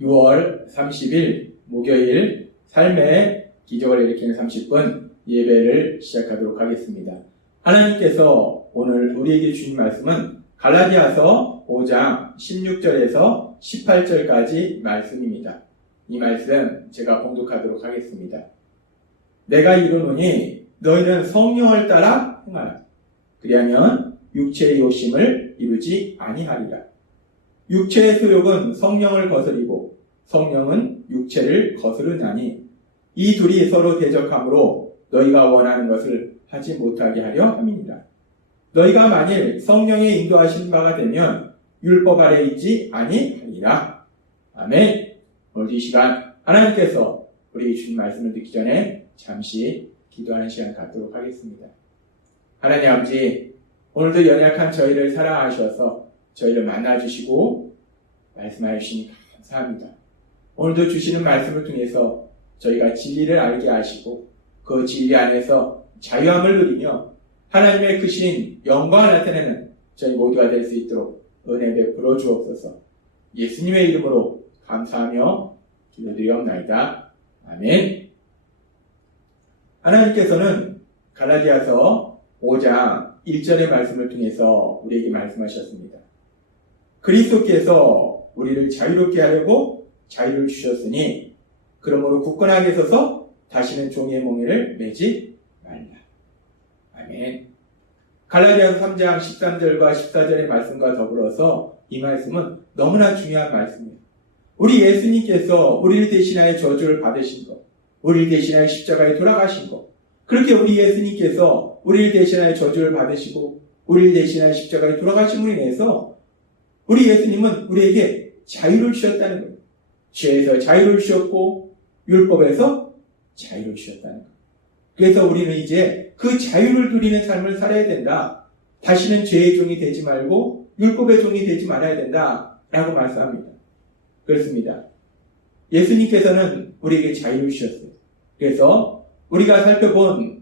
6월 30일 목요일 삶의 기적을 일으키는 30분 예배를 시작하도록 하겠습니다. 하나님께서 오늘 우리에게 주신 말씀은 갈라디아서 5장 16절에서 18절까지 말씀입니다. 이 말씀 제가 봉독하도록 하겠습니다. 내가 이르노니 너희는 성령을 따라 행하라. 그리하면 육체의 욕심을 이루지 아니하리라. 육체의 소욕은 성령을 거스리고 성령은 육체를 거스르나니 이 둘이 서로 대적하므로 너희가 원하는 것을 하지 못하게 하려 함이니라. 너희가 만일 성령의 인도하신 바가 되면 율법 아래 있지 아니하리라. 아멘. 오늘 이 시간 하나님께서 우리에게 주신 말씀을 듣기 전에 잠시 기도하는 시간 갖도록 하겠습니다. 하나님 아버지, 오늘도 연약한 저희를 사랑하셔서 저희를 만나주시고 말씀하여 주시니 감사합니다. 오늘도 주시는 말씀을 통해서 저희가 진리를 알게 하시고 그 진리 안에서 자유함을 누리며 하나님의 크신 영광을 나타내는 저희 모두가 될 수 있도록 은혜 베풀어 주옵소서. 예수님의 이름으로 감사하며 기도드리옵나이다. 아멘. 하나님께서는 갈라디아서 5장 1절의 말씀을 통해서 우리에게 말씀하셨습니다. 그리스도께서 우리를 자유롭게 하려고 자유를 주셨으니 그러므로 굳건하게 서서 다시는 종의 몽에를 매지 말라. 아멘. 갈라디아서 3장 13절과 14절의 말씀과 더불어서 이 말씀은 너무나 중요한 말씀이에요. 우리 예수님께서 우리를 대신하여 저주를 받으신 것, 우리를 대신하여 십자가에 돌아가신 것, 그렇게 우리 예수님께서 우리를 대신하여 저주를 받으시고 우리를 대신하여 십자가에 돌아가심으로 인해서 우리 예수님은 우리에게 자유를 주셨다는 거예요. 죄에서 자유를 주셨고 율법에서 자유를 주셨다는 거예요. 그래서 우리는 이제 그 자유를 누리는 삶을 살아야 된다. 다시는 죄의 종이 되지 말고 율법의 종이 되지 말아야 된다 라고 말씀합니다. 그렇습니다. 예수님께서는 우리에게 자유를 주셨어요. 그래서 우리가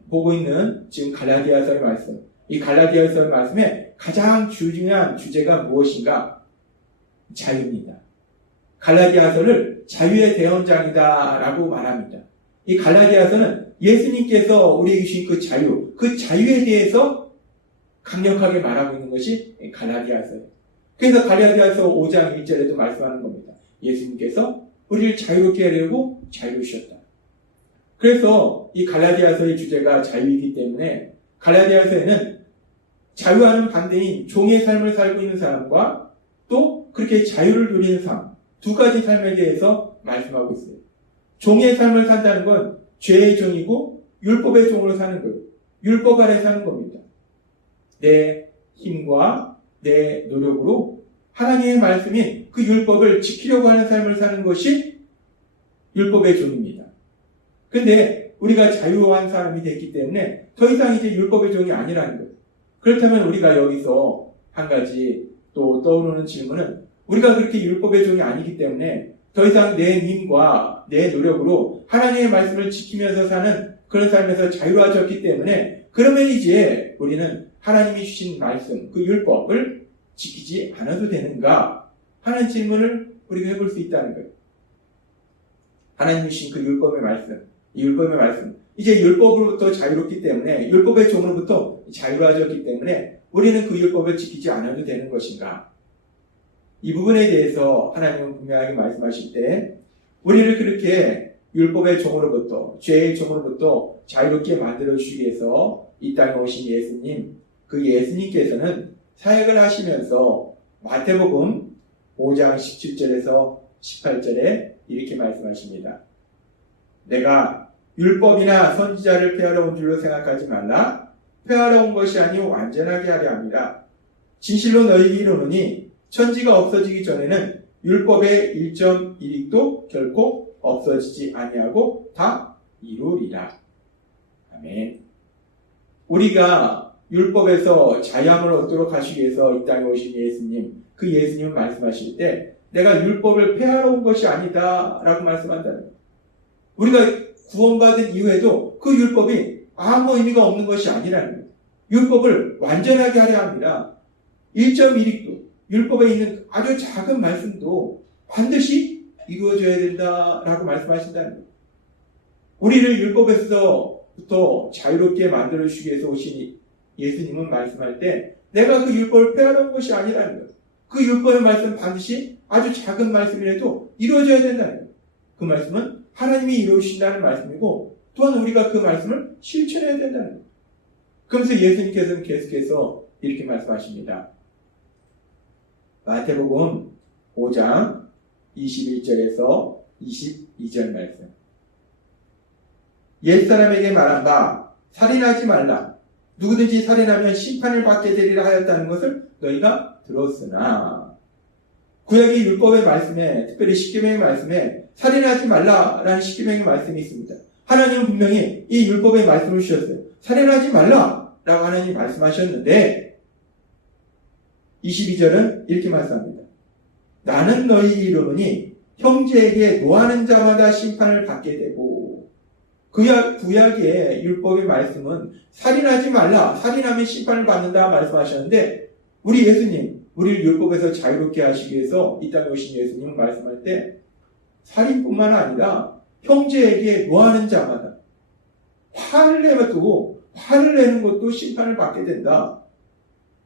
보고 있는 지금 갈라디아서의 말씀, 이 갈라디아서의 말씀에 가장 중요한 주제가 무엇인가? 자유입니다. 갈라디아서를 자유의 대언장이다 라고 말합니다. 이 갈라디아서는 예수님께서 우리에게 주신 그 자유에 대해서 강력하게 말하고 있는 것이 갈라디아서예요. 그래서 갈라디아서 5장 1절에도 말씀하는 겁니다. 예수님께서 우리를 자유롭게 하려고 자유를 주셨다. 그래서 이 갈라디아서의 주제가 자유이기 때문에 갈라디아서에는 자유와는 반대인 종의 삶을 살고 있는 사람과 또 그렇게 자유를 누리는 삶, 두 가지 삶에 대해서 말씀하고 있어요. 종의 삶을 산다는 건 죄의 종이고 율법의 종으로 사는 거예요. 율법 아래 사는 겁니다. 내 힘과 내 노력으로 하나님의 말씀인 그 율법을 지키려고 하는 삶을 사는 것이 율법의 종입니다. 근데 우리가 자유한 사람이 됐기 때문에 더 이상 이제 율법의 종이 아니라는 거예요. 그렇다면 우리가 여기서 한 가지 또 떠오르는 질문은 우리가 그렇게 율법의 종이 아니기 때문에 더 이상 내 힘과 내 노력으로 하나님의 말씀을 지키면서 사는 그런 삶에서 자유해졌기 때문에 그러면 이제 우리는 하나님이 주신 말씀, 그 율법을 지키지 않아도 되는가 하는 질문을 우리가 해볼 수 있다는 거예요. 하나님이 주신 그 율법의 말씀, 이 율법의 말씀, 이제 율법으로부터 자유롭기 때문에 율법의 종으로부터 자유로워졌기 때문에 우리는 그 율법을 지키지 않아도 되는 것인가? 이 부분에 대해서 하나님은 분명하게 말씀하실 때 우리를 그렇게 율법의 종으로부터 죄의 종으로부터 자유롭게 만들어주시기 위해서 이 땅에 오신 예수님, 그 예수님께서는 사역을 하시면서 마태복음 5장 17절에서 18절에 이렇게 말씀하십니다. 내가 율법이나 선지자를 폐하러 온 줄로 생각하지 말라. 폐하러 온 것이 아니오 완전하게 하려 합니다. 진실로 너희에게 이르노니 천지가 없어지기 전에는 율법의 1.1획도 결코 없어지지 아니하고 다 이루리라. 아멘. 우리가 율법에서 자유함을 얻도록 하시기 위해서 이 땅에 오신 예수님, 그 예수님은 말씀하실 때 내가 율법을 폐하러 온 것이 아니다 라고 말씀한다는 거예요. 우리가 구원받은 이후에도 그 율법이 아무 의미가 없는 것이 아니라는 거예요. 율법을 완전하게 하려 합니다. 1.1획도 율법에 있는 아주 작은 말씀도 반드시 이루어져야 된다라고 말씀하신다는 거예요. 우리를 율법에서부터 자유롭게 만들어주시기 위해서 오신 예수님은 말씀할 때 내가 그 율법을 폐하는 것이 아니라는 거예요. 그 율법의 말씀은 반드시 아주 작은 말씀이라도 이루어져야 된다는 거예요. 그 말씀은 하나님이 이루어주신다는 말씀이고 또한 우리가 그 말씀을 실천해야 된다는 거예요. 그러면서 예수님께서는 계속해서 이렇게 말씀하십니다. 마태복음 5장 21절에서 22절 말씀. 옛사람에게 말한 바 살인하지 말라. 누구든지 살인하면 심판을 받게 되리라 하였다는 것을 너희가 들었으나 구약의 율법의 말씀에 특별히 십계명의 말씀에 살인하지 말라라는 십계명의 말씀이 있습니다. 하나님은 분명히 이 율법의 말씀을 주셨어요. 살인하지 말라라고 하나님이 말씀하셨는데 22절은 이렇게 말씀합니다. 나는 너희 이르노니 형제에게 노하는 자마다 심판을 받게 되고 구약의 율법의 말씀은 살인하지 말라, 살인하면 심판을 받는다 말씀하셨는데 우리 예수님, 우리를 율법에서 자유롭게 하시기 위해서 이 땅에 오신 예수님은 말씀할 때 살인뿐만 아니라 형제에게 노하는 자마다 화를 내는 것도 심판을 받게 된다.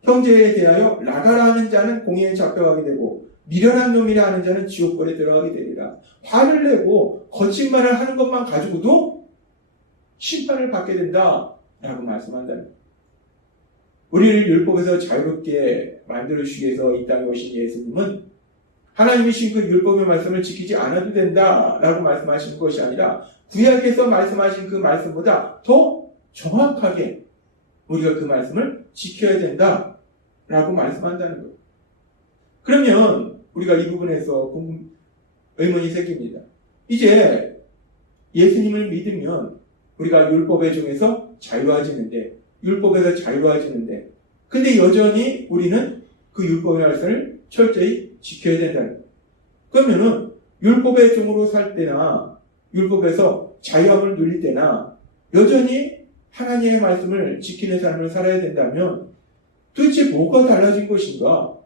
형제에 대하여 나가라 하는 자는 공의에 잡혀가게 되고 미련한 놈이라 하는 자는 지옥불에 들어가게 되리라. 화를 내고 거친 말을 하는 것만 가지고도 심판을 받게 된다 라고 말씀한다는 거예요. 우리를 율법에서 자유롭게 만들어주시기 위해서 이 땅에 오신 예수님은 하나님이 주신 그 율법의 말씀을 지키지 않아도 된다라고 말씀하신 것이 아니라 구약에서 말씀하신 그 말씀보다 더 정확하게 우리가 그 말씀을 지켜야 된다라고 말씀한다는 거예요. 그러면 우리가 이 부분에서 의문이 생깁니다. 이제 예수님을 믿으면 우리가 율법의 종에서 자유해지는데 근데 여전히 우리는 그 율법의 말씀을 철저히 지켜야 된다는 거예요. 그러면은 율법의 종으로 살 때나 율법에서 자유함을 누릴 때나 여전히 하나님의 말씀을 지키는 삶을 살아야 된다면 도대체 뭐가 달라진 것인가?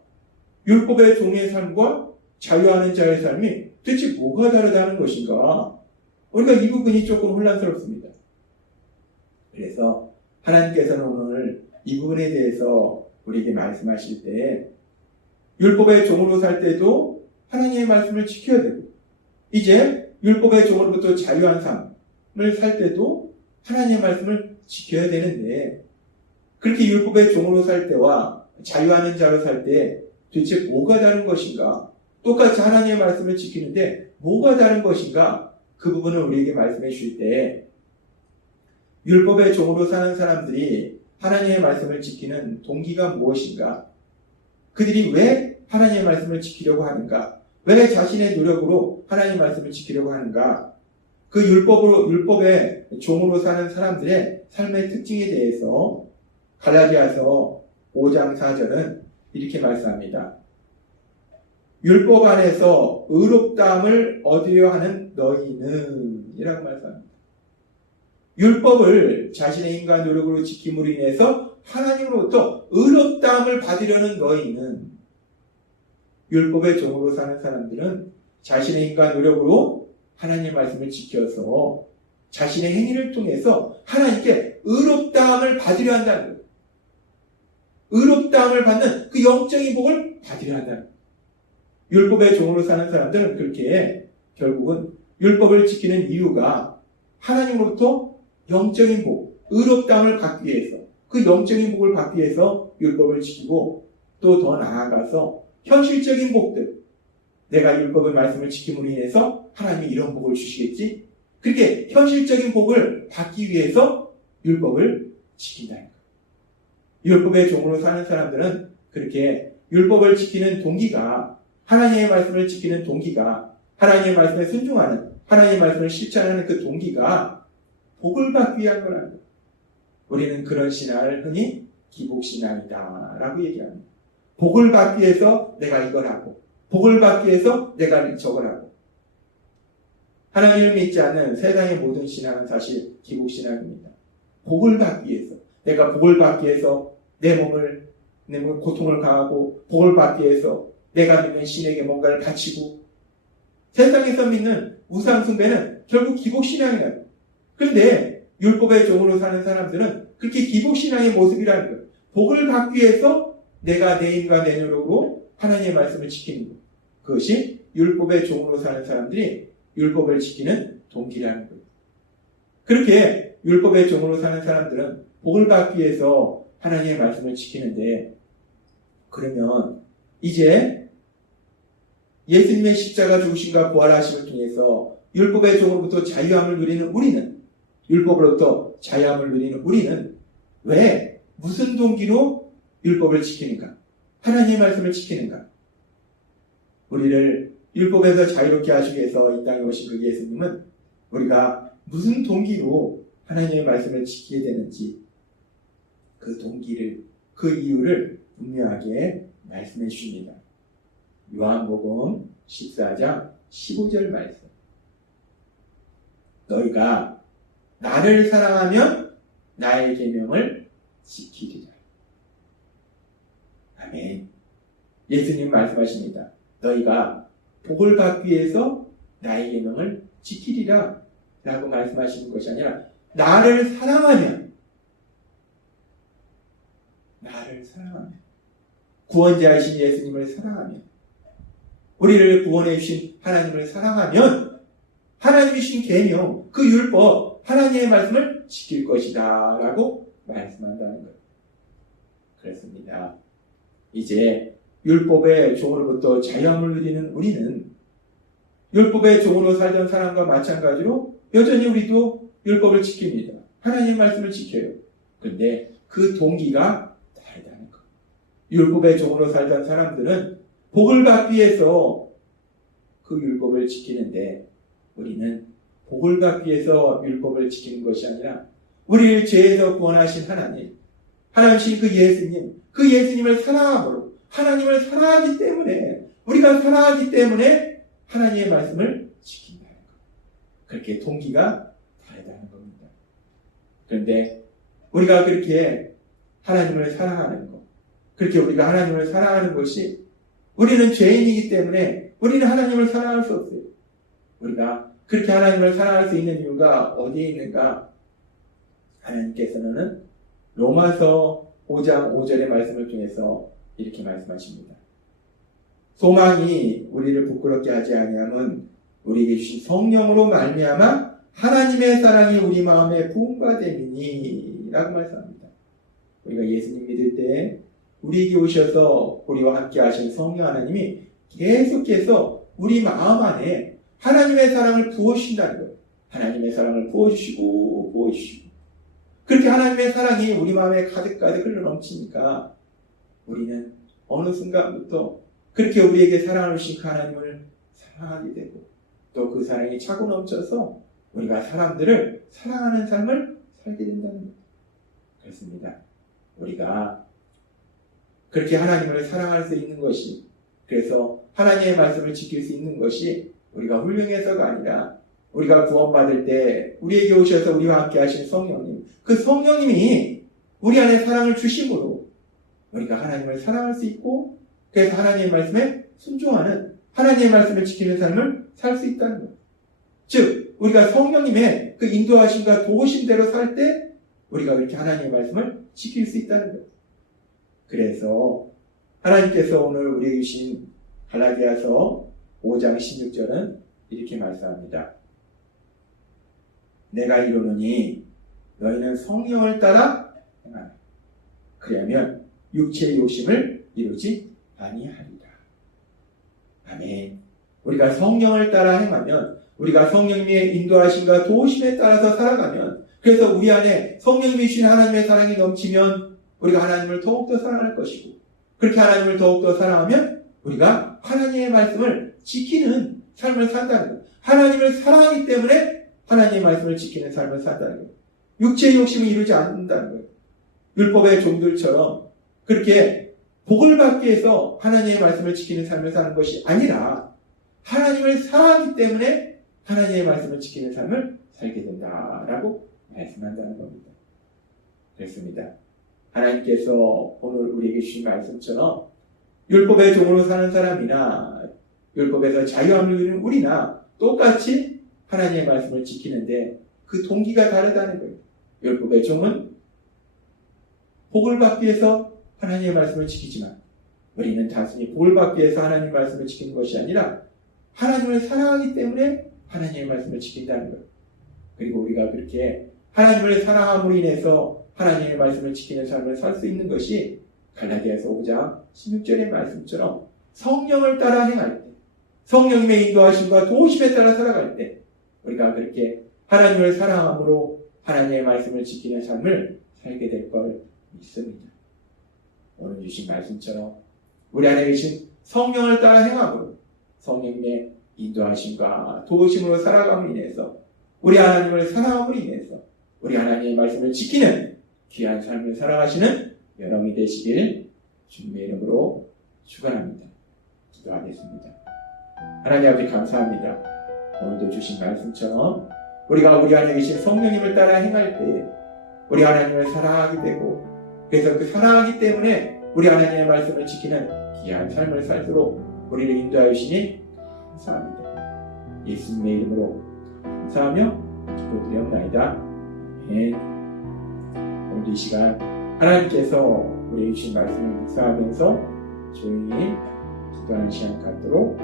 율법의 종의 삶과 자유하는 자의 삶이 도대체 뭐가 다르다는 것인가? 우리가 이 부분이 조금 혼란스럽습니다. 그래서 하나님께서는 오늘 이 부분에 대해서 우리에게 말씀하실 때 율법의 종으로 살 때도 하나님의 말씀을 지켜야 되고 이제 율법의 종으로부터 자유한 삶을 살 때도 하나님의 말씀을 지켜야 되는데 그렇게 율법의 종으로 살 때와 자유하는 자로 살 때 도대체 뭐가 다른 것인가? 똑같이 하나님의 말씀을 지키는데 뭐가 다른 것인가? 그 부분을 우리에게 말씀해 주실 때 율법의 종으로 사는 사람들이 하나님의 말씀을 지키는 동기가 무엇인가? 그들이 왜 하나님의 말씀을 지키려고 하는가? 왜 자신의 노력으로 하나님의 말씀을 지키려고 하는가? 그 율법의 종으로 사는 사람들의 삶의 특징에 대해서 갈라디아서 5장 4절은 이렇게 말씀합니다. 율법 안에서 의롭다함을 얻으려 하는 너희는 이라고 말씀합니다. 율법을 자신의 인간 노력으로 지킴으로 인해서 하나님으로부터 의롭다함을 받으려는 너희는 율법의 종으로 사는 사람들은 자신의 인간 노력으로 하나님의 말씀을 지켜서 자신의 행위를 통해서 하나님께 의롭다함을 받으려 한다는 거예요. 의롭다함을 받는 그 영적인 복을 받으려 한다는 거예요. 율법의 종으로 사는 사람들은 그렇게 결국은 율법을 지키는 이유가 하나님으로부터 영적인 복, 의롭다함을 받기 위해서 그 영적인 복을 받기 위해서 율법을 지키고 또 더 나아가서 현실적인 복들 내가 율법의 말씀을 지킴으로 인해서 하나님이 이런 복을 주시겠지? 그렇게 현실적인 복을 받기 위해서 율법을 지킨다는 거예요. 율법의 종으로 사는 사람들은 그렇게 율법을 지키는 동기가 하나님의 말씀을 지키는 동기가 하나님의 말씀에 순종하는 하나님의 말씀을 실천하는 그 동기가 복을 받기 위한 거라는 거예요. 우리는 그런 신앙을 흔히 기복신앙이다 라고 얘기합니다. 복을 받기 위해서 내가 이걸 하고 복을 받기 위해서 내가 저걸 하고 하나님을 믿지 않는 세상의 모든 신앙은 사실 기복신앙입니다. 복을 받기 위해서 내가 복을 받기 위해서 내 몸을 고통을 가하고 복을 받기 위해서 내가 믿는 신에게 뭔가를 바치고 세상에서 믿는 우상숭배는 결국 기복신앙이라는 거예요. 그런데 율법의 종으로 사는 사람들은 그렇게 기복신앙의 모습이라는 거예요. 복을 받기 위해서 내가 내 힘과 내 노력으로 하나님의 말씀을 지키는 것. 그것이 율법의 종으로 사는 사람들이 율법을 지키는 동기라는 거예요. 그렇게 율법의 종으로 사는 사람들은 복을 받기 위해서 하나님의 말씀을 지키는데, 그러면 이제 예수님의 십자가 죽으심과 부활하심을 통해서 율법의 종으로부터 자유함을 누리는 우리는, 율법으로부터 자유함을 누리는 우리는 왜, 무슨 동기로 율법을 지키는가? 하나님의 말씀을 지키는가? 우리를 율법에서 자유롭게 하시기 위해서 이 땅에 오신 그 예수님은 우리가 무슨 동기로 하나님의 말씀을 지키게 되는지 그 동기를, 그 이유를 분명하게 말씀해 주십니다. 요한복음 14장 15절 말씀. 너희가 나를 사랑하면 나의 계명을 지키리라. 아멘. 예수님 말씀하십니다. 너희가 복을 받기 위해서 나의 계명을 지키리라 라고 말씀하시는 것이 아니라 나를 사랑하면, 구원자이신 예수님을 사랑하면, 우리를 구원해 주신 하나님을 사랑하면 하나님이 주신 계명, 그 율법, 하나님의 말씀을 지킬 것이다 라고 말씀한다는 거예요. 그렇습니다. 이제 율법의 종으로부터 자유함을 누리는 우리는 율법의 종으로 살던 사람과 마찬가지로 여전히 우리도 율법을 지킵니다. 하나님의 말씀을 지켜요. 그런데 그 동기가 다르다는 것. 율법의 종으로 살던 사람들은 복을 받기 위해서 그 율법을 지키는데, 우리는 복을 받기 위해서 율법을 지키는 것이 아니라 우리를 죄에서 구원하신 하나님, 하나님이신 그 예수님, 그 예수님을 사랑함으로, 하나님을 사랑하기 때문에, 우리가 사랑하기 때문에 하나님의 말씀을 지킨다는 것. 그렇게 동기가 다르다는 겁니다. 그런데 우리가 그렇게 하나님을 사랑하는 것, 그렇게 우리가 하나님을 사랑하는 것이, 우리는 죄인이기 때문에 우리는 하나님을 사랑할 수 없어요. 우리가 그렇게 하나님을 사랑할 수 있는 이유가 어디에 있는가? 하나님께서는 로마서 5장 5절의 말씀을 통해서 이렇게 말씀하십니다. 소망이 우리를 부끄럽게 하지 아니함은 우리에게 주신 성령으로 말미암아 하나님의 사랑이 우리 마음에 부음과 됨이니 라고 말씀합니다. 우리가 예수님 믿을 때 우리에게 오셔서 우리와 함께 하신 성령 하나님이 계속해서 우리 마음 안에 하나님의 사랑을 부어주신다는 거예요. 하나님의 사랑을 부어주시고 부어주시고, 그렇게 하나님의 사랑이 우리 마음에 가득가득 흘러넘치니까 우리는 어느 순간부터 그렇게 우리에게 사랑을 주신 그 하나님을 사랑하게 되고, 또 그 사랑이 차고 넘쳐서 우리가 사람들을 사랑하는 삶을 살게 된다는 거예요. 그렇습니다. 우리가 그렇게 하나님을 사랑할 수 있는 것이, 그래서 하나님의 말씀을 지킬 수 있는 것이 우리가 훌륭해서가 아니라, 우리가 구원받을 때 우리에게 오셔서 우리와 함께 하신 성령님, 그 성령님이 우리 안에 사랑을 주심으로 우리가 하나님을 사랑할 수 있고, 그래서 하나님의 말씀에 순종하는, 하나님의 말씀을 지키는 삶을 살 수 있다는 거예요. 즉, 우리가 성령님의 그 인도하심과 도우심대로 살 때 우리가 그렇게 하나님의 말씀을 지킬 수 있다는 거예요. 그래서 하나님께서 오늘 우리에게 주신 갈라디아서 5장 16절은 이렇게 말씀합니다. 내가 이르노니 너희는 성령을 따라 행하라. 그러면 육체의 욕심을 이루지 아니하리라. 아멘. 우리가 성령을 따라 행하면, 우리가 성령님의 인도하심과 도우심에 따라서 살아가면, 그래서 우리 안에 성령님이 주신 하나님의 사랑이 넘치면 우리가 하나님을 더욱더 사랑할 것이고, 그렇게 하나님을 더욱더 사랑하면 우리가 하나님의 말씀을 지키는 삶을 산다는 거예요. 하나님을 사랑하기 때문에 하나님의 말씀을 지키는 삶을 산다는 거예요. 육체의 욕심을 이루지 않는다는 거예요. 율법의 종들처럼 그렇게 복을 받기 위해서 하나님의 말씀을 지키는 삶을 사는 것이 아니라, 하나님을 사랑하기 때문에 하나님의 말씀을 지키는 삶을 살게 된다라고 말씀한다는 겁니다. 그렇습니다. 하나님께서 오늘 우리에게 주신 말씀처럼 율법의 종으로 사는 사람이나 율법에서 자유함을 누리는 우리나 똑같이 하나님의 말씀을 지키는데 그 동기가 다르다는 거예요. 율법의 종은 복을 받기 위해서 하나님의 말씀을 지키지만 우리는 단순히 복을 받기 위해서 하나님의 말씀을 지키는 것이 아니라 하나님을 사랑하기 때문에 하나님의 말씀을 지킨다는 거예요. 그리고 우리가 그렇게 하나님을 사랑함으로 인해서 하나님의 말씀을 지키는 삶을 살 수 있는 것이 갈라디아서 5장 16절의 말씀처럼 성령을 따라 행할 때, 성령님의 인도하심과 도우심에 따라 살아갈 때 우리가 그렇게 하나님을 사랑함으로 하나님의 말씀을 지키는 삶을 살게 될 걸 믿습니다. 오늘 주신 말씀처럼 우리 안에 계신 성령을 따라 행함으로 성령님의 인도하심과 도우심으로 살아감으로 인해서 우리 하나님을 사랑함으로 인해서 우리 하나님의 말씀을 지키는 귀한 삶을 살아가시는 여러분이 되시길 주님의 이름으로 축원합니다. 기도하겠습니다. 하나님 아버지 감사합니다. 오늘도 주신 말씀처럼 우리가 우리 안에 계신 성령님을 따라 행할 때에 우리 하나님을 사랑하게 되고 그래서 그 사랑하기 때문에 우리 하나님의 말씀을 지키는 귀한 삶을 살도록 우리를 인도하여 주시니 감사합니다. 예수님의 이름으로 감사하며 기도드리옵나이다. 아멘. 오늘 이 시간 하나님께서 우리에게 주신 말씀을 묵상하면서 조용히 기도하는 시간 갖도록